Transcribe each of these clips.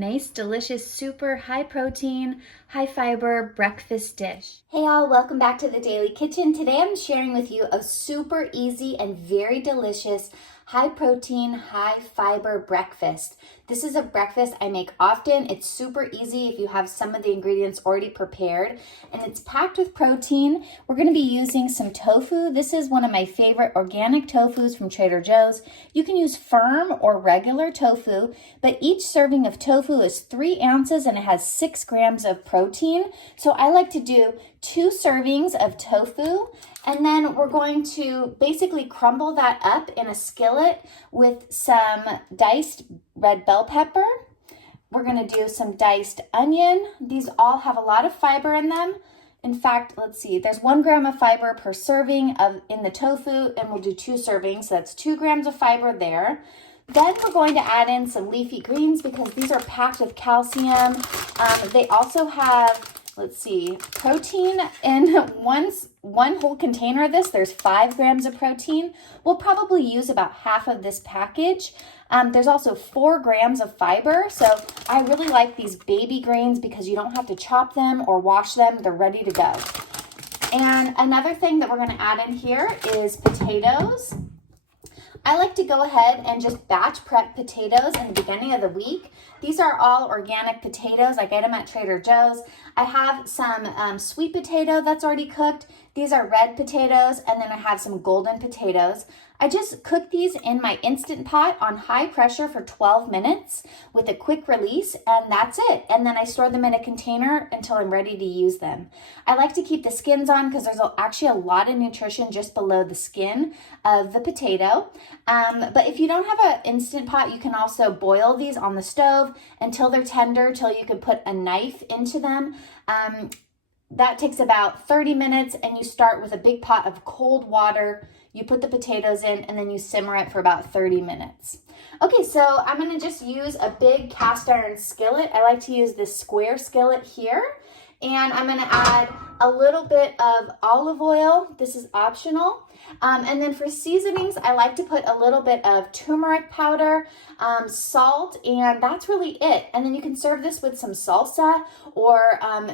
Nice, delicious, super high protein, high fiber breakfast dish. Hey all, welcome back to the Daily Kitchen. Today I'm sharing with you a super easy and very delicious high protein, high fiber breakfast. This is a breakfast I make often. It's super easy if you have some of the ingredients already prepared, and it's packed with protein. We're going to be using some tofu. This is one of my favorite organic tofus from Trader Joe's. You can use firm or regular tofu, but each serving of tofu is 3 ounces and it has 6 grams of protein. So I like to do 2 servings of tofu, and then we're going to basically crumble that up in a skillet with some diced red bell pepper. We're going to do some diced onion. These all have a lot of fiber in them. In fact, let's see, there's 1 gram of fiber per serving in the tofu, and we'll do 2 servings, so that's 2 grams of fiber there. Then we're going to add in some leafy greens because these are packed with calcium. They also have, let's see, protein in one whole container of this. There's 5 grams of protein. We'll probably use about half of this package. There's also 4 grams of fiber. So I really like these baby greens because you don't have to chop them or wash them. They're ready to go. And another thing that we're going to add in here is potatoes. I like to go ahead and just batch prep potatoes in the beginning of the week. These are all organic potatoes. I get them at Trader Joe's. I have some sweet potato that's already cooked. These are red potatoes, and then I have some golden potatoes. I just cook these in my Instant Pot on high pressure for 12 minutes with a quick release, and that's it. And then I store them in a container until I'm ready to use them. I like to keep the skins on because there's actually a lot of nutrition just below the skin of the potato. But if you don't have an Instant Pot, you can also boil these on the stove until they're tender, till you can put a knife into them. That takes about 30 minutes, and you start with a big pot of cold water. You put the potatoes in, and then you simmer it for about 30 minutes. Okay, so I'm going to just use a big cast iron skillet. I like to use this square skillet here, and I'm going to add a little bit of olive oil. This is optional. And then for seasonings, I like to put a little bit of turmeric powder, salt, and that's really it. And then you can serve this with some salsa or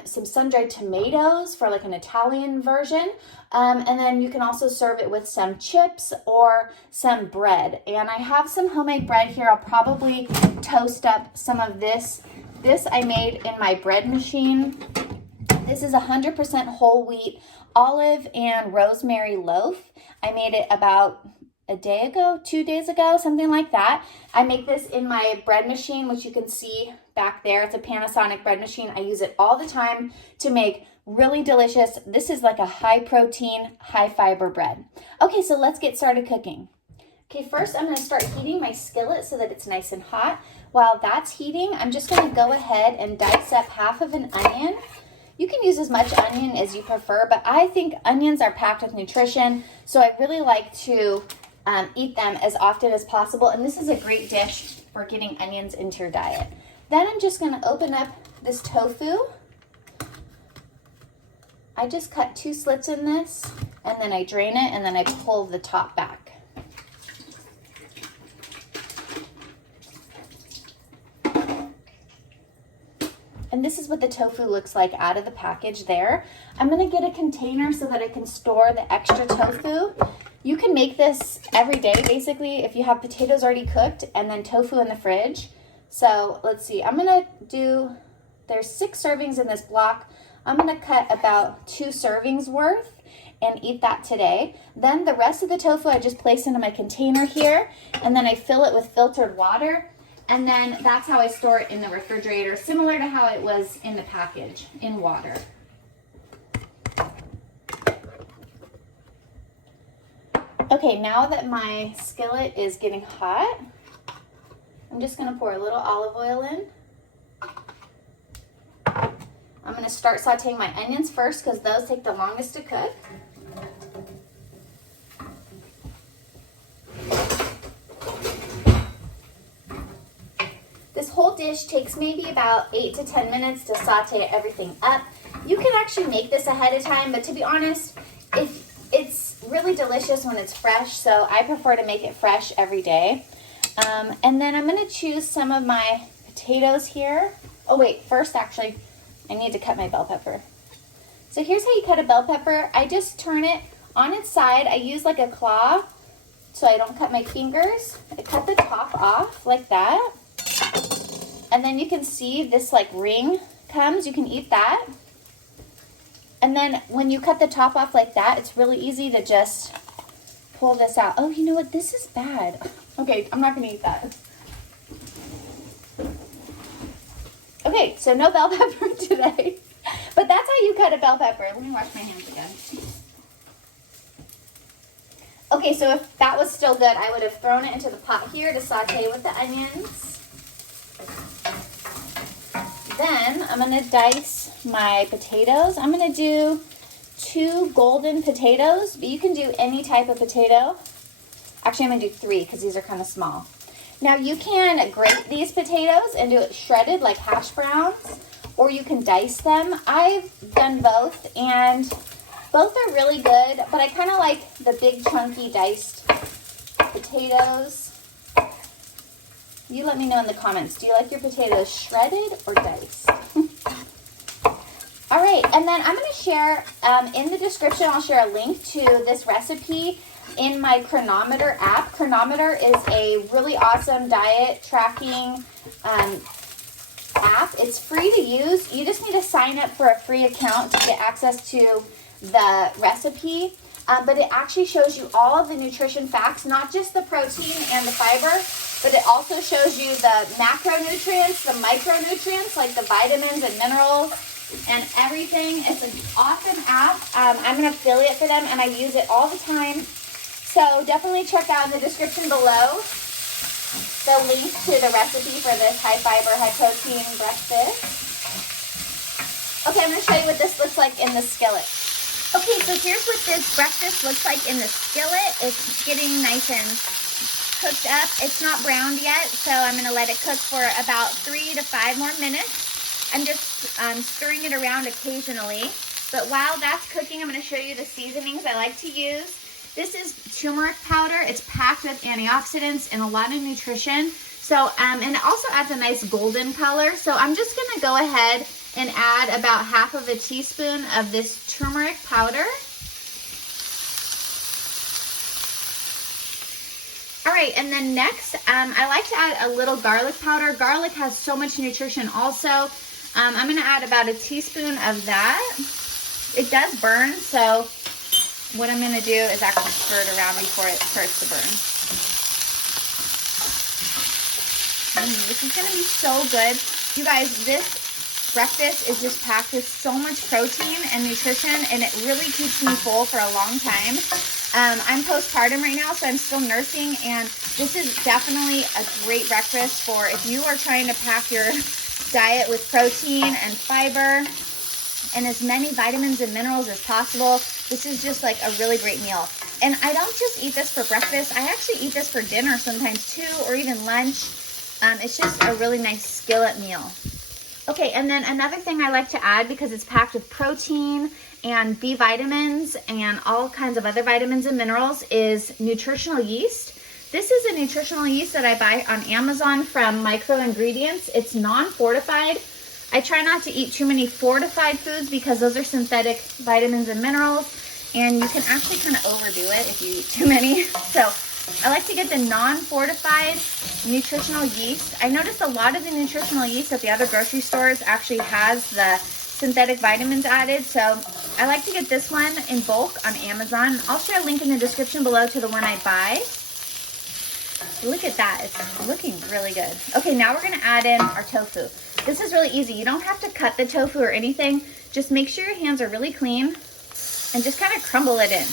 some sun-dried tomatoes for like an Italian version. And then you can also serve it with some chips or some bread. And I have some homemade bread here. I'll probably toast up some of this. This I made in my bread machine. This is 100% whole wheat olive and rosemary loaf. I made it about a day ago, 2 days ago, something like that. I make this in my bread machine, which you can see back there. It's a Panasonic bread machine. I use it all the time to make really delicious. This is like a high protein, high fiber bread. Okay, so let's get started cooking. Okay, first I'm going to start heating my skillet so that it's nice and hot. While that's heating, I'm just going to go ahead and dice up half of an onion. You can use as much onion as you prefer, but I think onions are packed with nutrition, so I really like to eat them as often as possible, and this is a great dish for getting onions into your diet. Then I'm just going to open up this tofu. I just cut 2 slits in this, and then I drain it, and then I pull the top back. And this is what the tofu looks like out of the package there. I'm going to get a container so that I can store the extra tofu. You can make this every day, basically, if you have potatoes already cooked and then tofu in the fridge. So let's see, I'm going to do, there's 6 servings in this block. I'm going to cut about 2 servings worth and eat that today. Then the rest of the tofu I just place into my container here, and then I fill it with filtered water. And then that's how I store it in the refrigerator, similar to how it was in the package, in water. Okay, now that my skillet is getting hot, I'm just going to pour a little olive oil in. I'm going to start sauteing my onions first because those take the longest to cook. This whole dish takes maybe about 8 to 10 minutes to saute everything up. You can actually make this ahead of time, but to be honest, it's really delicious when it's fresh, so I prefer to make it fresh every day. And then I'm going to choose some of my potatoes here. Oh wait, first actually, I need to cut my bell pepper. So here's how you cut a bell pepper. I just turn it on its side. I use like a claw so I don't cut my fingers. I cut the top off like that. And then you can see this like ring comes. You can eat that. And then when you cut the top off like that, it's really easy to just pull this out. Oh, you know what? This is bad. Okay, I'm not gonna eat that. Okay, so no bell pepper today. But that's how you cut a bell pepper. Let me wash my hands again. Okay, so if that was still good, I would have thrown it into the pot here to saute with the onions. Then I'm gonna dice my potatoes. I'm gonna do 2 golden potatoes, but you can do any type of potato. Actually, I'm gonna do 3 because these are kind of small. Now you can grate these potatoes and do it shredded like hash browns, or you can dice them. I've done both, and both are really good, but I kind of like the big chunky diced potatoes. You let me know in the comments. Do you like your potatoes shredded or diced? All right, and then I'm going to share, in the description, I'll share a link to this recipe in my Cronometer app. Cronometer is a really awesome diet tracking app. It's free to use. You just need to sign up for a free account to get access to the recipe. But it actually shows you all of the nutrition facts, not just the protein and the fiber, but it also shows you the macronutrients, the micronutrients, like the vitamins and minerals and everything. It's an awesome app. I'm an affiliate for them, and I use it all the time. So definitely check out in the description below the link to the recipe for this high fiber, high protein breakfast. Okay, I'm going to show you what this looks like in the skillet. Okay, so here's what this breakfast looks like in the skillet. It's getting nice and cooked up. It's not browned yet, so I'm going to let it cook for about 3 to 5 more minutes. I'm just stirring it around occasionally. But while that's cooking, I'm going to show you the seasonings I like to use. This is turmeric powder. It's packed with antioxidants and a lot of nutrition. So, and it also adds a nice golden color. So I'm just going to go ahead and add about half of a teaspoon of this turmeric powder. All right, and then next, I like to add a little garlic powder. Garlic has so much nutrition also. I'm gonna add about a teaspoon of that. It does burn, so what I'm gonna do is actually stir it around before it starts to burn. This is gonna be so good. You guys, this breakfast is just packed with so much protein and nutrition, and it really keeps me full for a long time. I'm postpartum right now, so I'm still nursing, and this is definitely a great breakfast for if you are trying to pack your diet with protein and fiber and as many vitamins and minerals as possible. This is just like a really great meal. And I don't just eat this for breakfast. I actually eat this for dinner sometimes too, or even lunch. It's just a really nice skillet meal. Okay, and then another thing I like to add, because it's packed with protein and B vitamins and all kinds of other vitamins and minerals, is nutritional yeast. This is a nutritional yeast that I buy on Amazon from Micro Ingredients. It's non-fortified. I try not to eat too many fortified foods because those are synthetic vitamins and minerals, and you can actually kind of overdo it if you eat too many. So I like to get the non-fortified nutritional yeast. I noticed a lot of the nutritional yeast at the other grocery stores actually has the synthetic vitamins added, so I like to get this one in bulk on Amazon. I'll share a link in the description below to the one I buy. Look at that, it's looking really good. Okay, now we're gonna add in our tofu. This is really easy. You don't have to cut the tofu or anything. Just make sure your hands are really clean and just kind of crumble it in.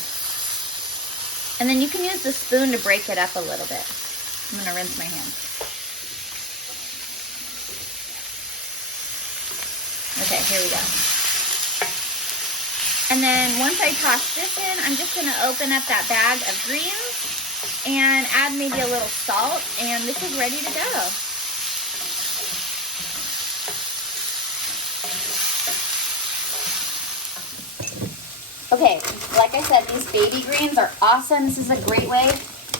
And then you can use the spoon to break it up a little bit. I'm gonna rinse my hands. Okay, here we go. And then once I toss this in, I'm just gonna open up that bag of greens and add maybe a little salt, and this is ready to go. Okay, like I said, these baby greens are awesome. This is a great way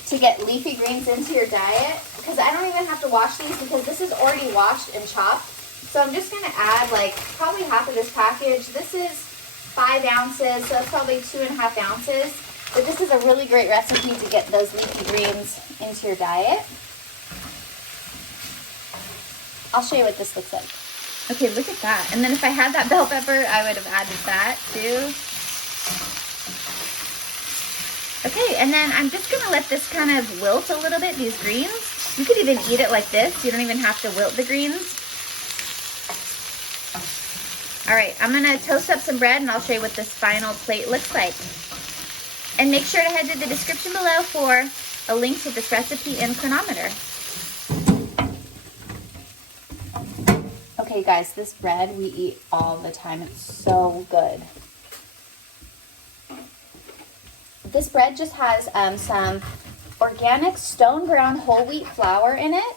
to get leafy greens into your diet. because I don't even have to wash these because this is already washed and chopped. So I'm just going to add like probably half of this package. This is 5 ounces, so it's probably 2.5 ounces. But this is a really great recipe to get those leafy greens into your diet. I'll show you what this looks like. Okay, look at that. And then if I had that bell pepper, I would have added that too. Okay, and then I'm just gonna let this kind of wilt a little bit, these greens. You could even eat it like this. You don't even have to wilt the greens. All right, I'm gonna toast up some bread and I'll show you what this final plate looks like. And make sure to head to the description below for a link to this recipe and Cronometer. Okay guys, this bread we eat all the time. It's so good. This bread just has some organic stone ground whole wheat flour in it.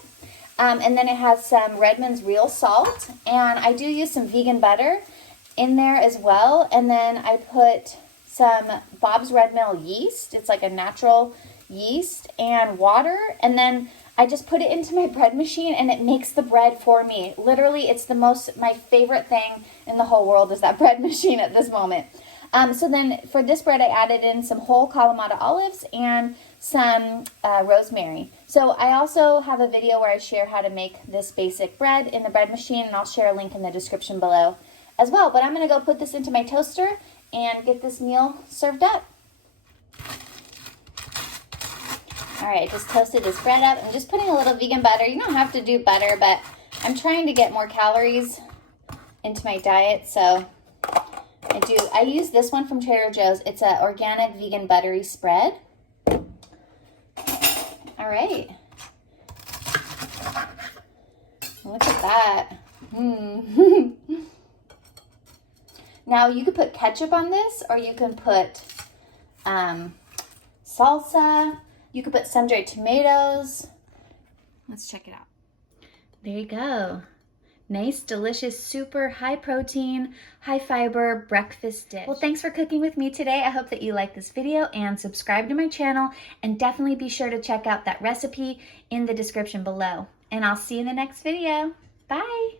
And then it has some Redmond's real salt. And I do use some vegan butter in there as well. And then I put some Bob's Red Mill yeast. It's like a natural yeast and water. And then I just put it into my bread machine and it makes the bread for me. Literally, it's my favorite thing in the whole world is that bread machine at this moment. So then for this bread, I added in some whole Kalamata olives and some rosemary. So I also have a video where I share how to make this basic bread in the bread machine, and I'll share a link in the description below as well. But I'm going to go put this into my toaster and get this meal served up. All right, I just toasted this bread up. I'm just putting a little vegan butter. You don't have to do butter, but I'm trying to get more calories into my diet, so I use this one from Trader Joe's. It's an organic vegan buttery spread. All right. Look at that. Now you could put ketchup on this, or you can put salsa. You could put sun-dried tomatoes. Let's check it out. There you go. Nice, delicious, super high protein, high fiber breakfast dish. Well, thanks for cooking with me today. I hope that you like this video and subscribe to my channel, and definitely be sure to check out that recipe in the description below. And I'll see you in the next video. Bye.